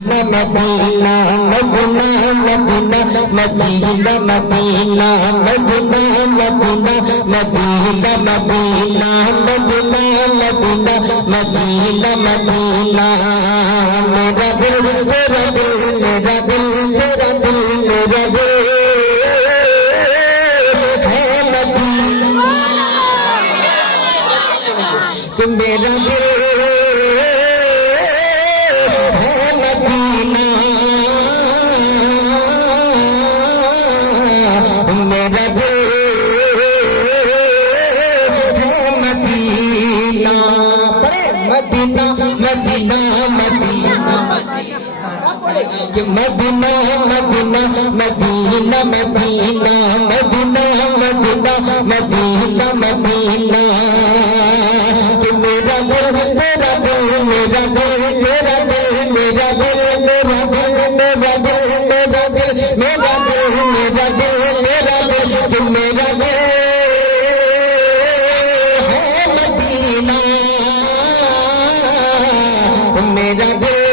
مدینہ مدینہ مدینہ مدینہ مدینہ مدینہ مدینہ مدینہ مدینہ مدینہ مدینہ مدینہ مدینہ میرا دل تیرا دل میرا دل تیرا دل میرا دل ہے مدینہ کہ میرا دل مدینہ مدینہ مدینہ مدینہ مدینہ مدینہ مدینہ مدینہ مدینہ کہ میرا دل تیرا دل میرا دل تیرا دل میرا دل میرا دل میرا دل میرا دل میرا دل میرا دل میرا دل کہ میرا دل ہے مدینہ میرا دل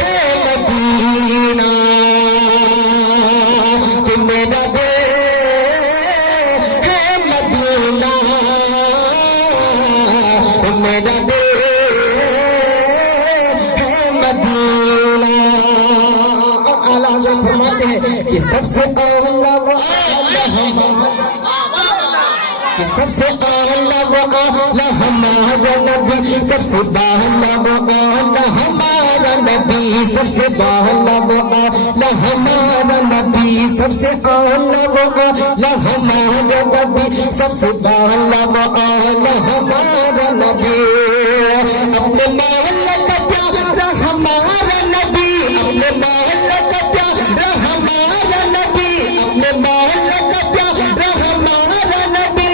ہے مدینہ کہ میرا دل ہے مدینہ میرا دل ہے مدینہ اعلیٰ حضرت فرماتے ہیں کہ سب سے اعلیٰ وہ کہ سب سے اعلیٰ وہ اعلیٰ ہمارا نبی سب سے بالا وہ اعلیٰ ہمارا نبی سب سے بالا وہ اعلیٰ ہمارا نبی سب سے اعلیٰ وہ اعلیٰ ہمارا نبی سب سے بالا وہ اعلیٰ ہمارا نبی اپنے مولا کا پیارا ہمارا نبی اپنے مولا کا پیارا ہمارا نبی اپنے مولا کا پیارا ہمارا نبی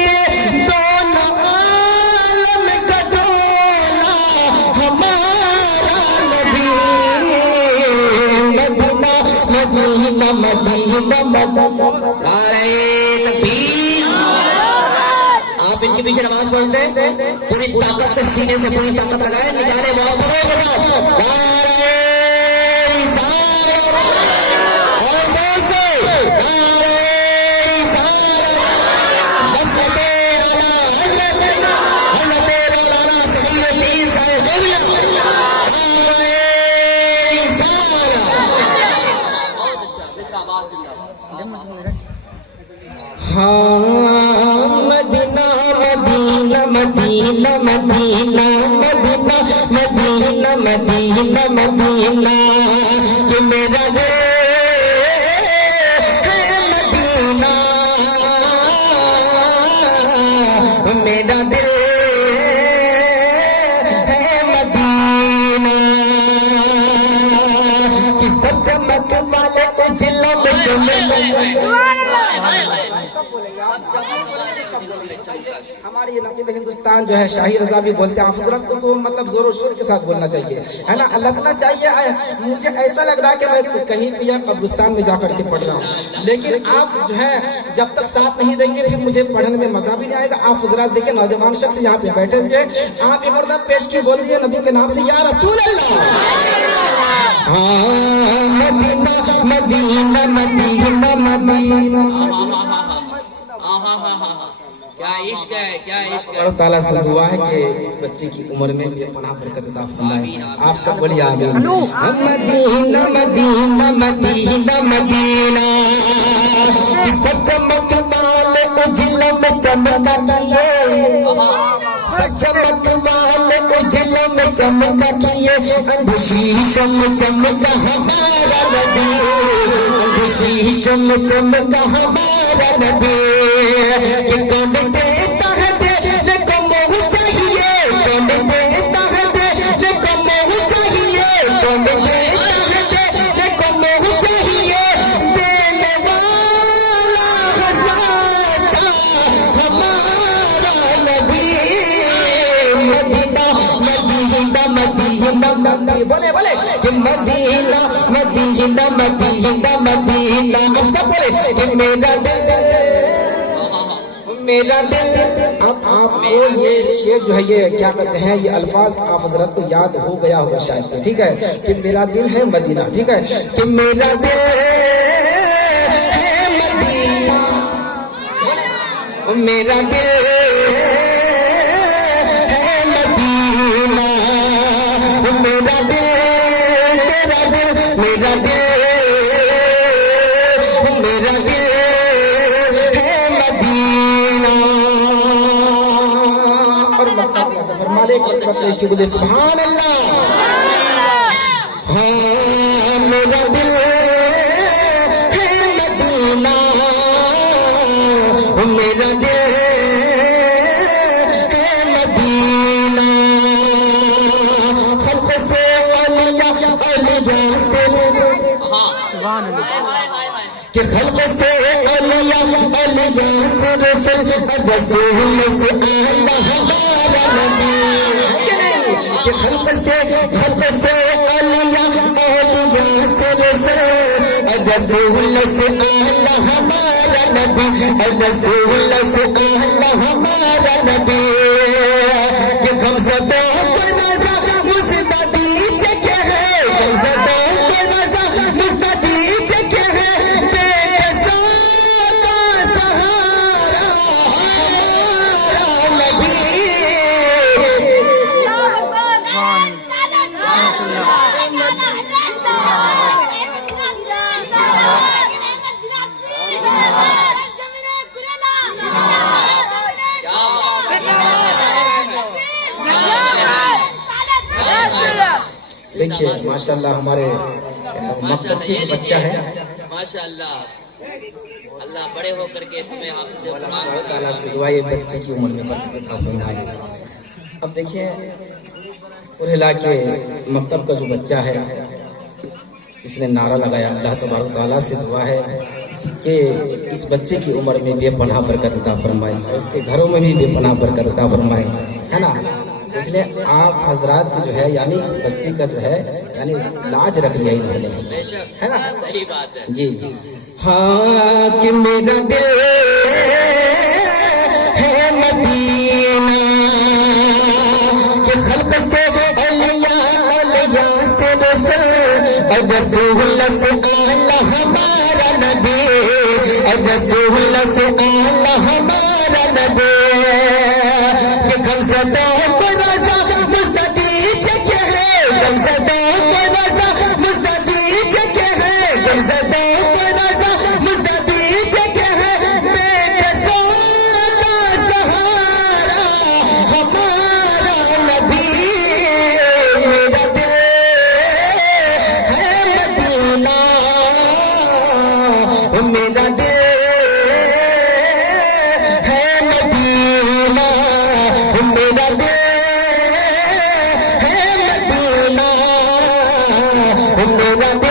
دونوں عالم کا دولا ہمارا نبی مدینہ مدینہ مدینہ مدینہ نعرہ تکبیر آپ ان کے پیچھے نماز پڑھتے ہیں پوری طاقت سے سینے سے پوری طاقت لگائیں نکالے محبتوں کے ساتھ مدینہ مدینہ مدینہ مدینہ مدینہ مدینہ مدینہ مدینہ کہ میرا دل ہے مدینہ میرا دل ہے مدینہ کہ سب چمک والے اجلا میں ہمارے یہ نقیب ہندوستان جو ہے شاہی رضا بھی بولتے ہیں حضرت کو تو مطلب زور و شور کے ساتھ بولنا چاہیے ہے نا لگنا چاہیے مجھے ایسا لگ رہا ہے کہ میں کہیں بھی قبرستان میں جا کر کے پڑھ رہا ہوں لیکن آپ جو ہے جب تک ساتھ نہیں دیں گے پھر مجھے پڑھنے میں مزہ بھی نہیں آئے گا آپ حضرات دیکھیں نوجوان شخص یہاں پہ بیٹھے ہوئے آپ ایک مرتبہ پیش کی بول دیے نبی کے نام سے یا رسول اللہ مدینہ مدینہ مدینہ مدینہ کیا عشق ہے کیا عشق ہے اللہ تعالیٰ سے دعا ہے کہ اس بچے کی عمر میں بھی پناہ برکت عطا فرمائے آپ سب بولیے آمین مدینہ مدینہ مدینہ مدینہ سب چمک والے اجلا میں چمکا کیے سب چمک والے اجلا میں چمکا کیے شیشم میں چمکا ہمارا نبی شیشم میں چمکا ہمارا نبی یہ کون دیتا ہے دینے کو منہ چاہیے کون دیتا ہے دینے کو منہ چاہیے کون دیتا ہے دینے کو منہ چاہیے دینے والا خزانہ ہمارا نبی مدینہ مدینہ مدینہ مدینہ بولے بولے کہ مدینہ مدینہ مدینہ مدینہ اب سب بولے کہ میرا دل میرا دل. اب آپ کو یہ شعر جو ہے یہ کیا کہتے ہیں یہ الفاظ آپ حضرت کو یاد ہو گیا ہوگا شاید سے, ٹھیک ہے, کہ میرا دل ہے مدینہ, ٹھیک ہے, کہ میرا دل ہے مدینہ, میرا دل ہے مدینہ, میرا دل تیرا دل, میرا دل بولے سبحان اللہ. ہاں میرا دل ہے مدینہ, میرا دل ہے مدینہ, خلق سے اولیاء اولیاء سے کہ خلق سے اولیاء اولیاء سے رسول رسول سے اعلیٰ ہمارا نبی, کہ خلق سے اولیاء اولیاء سے رسول سے اعلیٰ ہمارا نبی, رسول سے اعلیٰ ہمارا نبی, کہ غمزدوں کو نظر مزددی چکے ہے, غمزدوں کو نظر مزددی چکے ہے, بے قصوں کا سہارا ہمارا نبی. دیکھیے ماشاءاللہ ہمارے مکتب کی بچہ ہے, ماشاءاللہ, اللہ بڑے ہو کر کے تمہیں حافظ قرآن اللہ تعالیٰ سے دعا ہے بچے کی عمر میں برکت عطا فرمائے. اب دیکھیں پورے کے مکتب کا جو بچہ ہے اس نے نعرہ لگایا, اللہ تبارک تعالیٰ سے دعا ہے کہ اس بچے کی عمر میں بے پناہ برکت عطا فرمائے اور اس کے گھروں میں بھی بے پناہ برکت عطا فرمائے, ہے نا. دیکھ لیں آپ حضرات کو جو ہے یعنی اس بستی کا جو ہے یعنی لاج رکھ لیا انہوں نے, ہے نا, صحیح بات ہے جی. ہاں کہ میرا دل ہے مدینہ, کہ خلق سے اولیاء اولیاء سے رسول سے اعلیٰ ہمارا نبی, رسول سے اعلیٰ ہمارا نبی, کہ غمزدوں کو رضا مزددی چکے ہے, غمزدوں کو رضا مزددی چکے ہے, غمزدوں کو رضا مزددی چکے ہے, بے قصوں کا سہارا ہمارا نبی. میرا دل ہے مدینہ, میرا دل ہے مدینہ, میرا دل ہے مدینہ, میرا دل